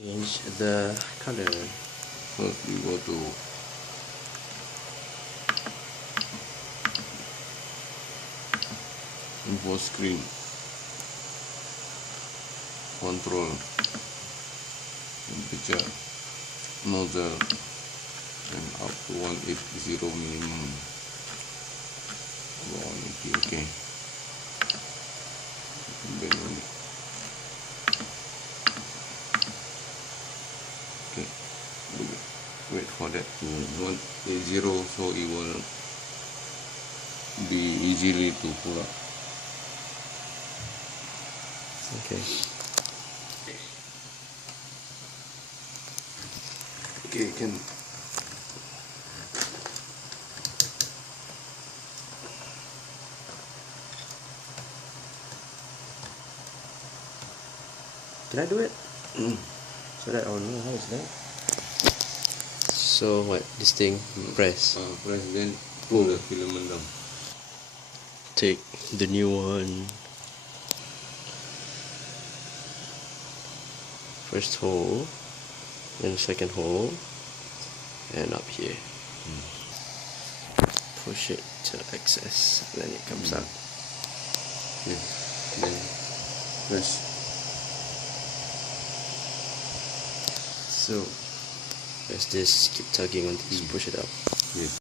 Change the color. First we go to info screen, control, temperature, nozzle, and up to 180 minimum. 180, okay. Then okay, wait for that to 180 so it will be easily to pull up. Okay. Okay, can. Can I do it? So that I will know how is that. So what? This thing, press. Press then pull the filament down. Take the new one. First hole, then the second hole, and up here. Push it to excess, then it comes out. Yes. Then press. So, press this, keep tugging on this, push it up. Yes.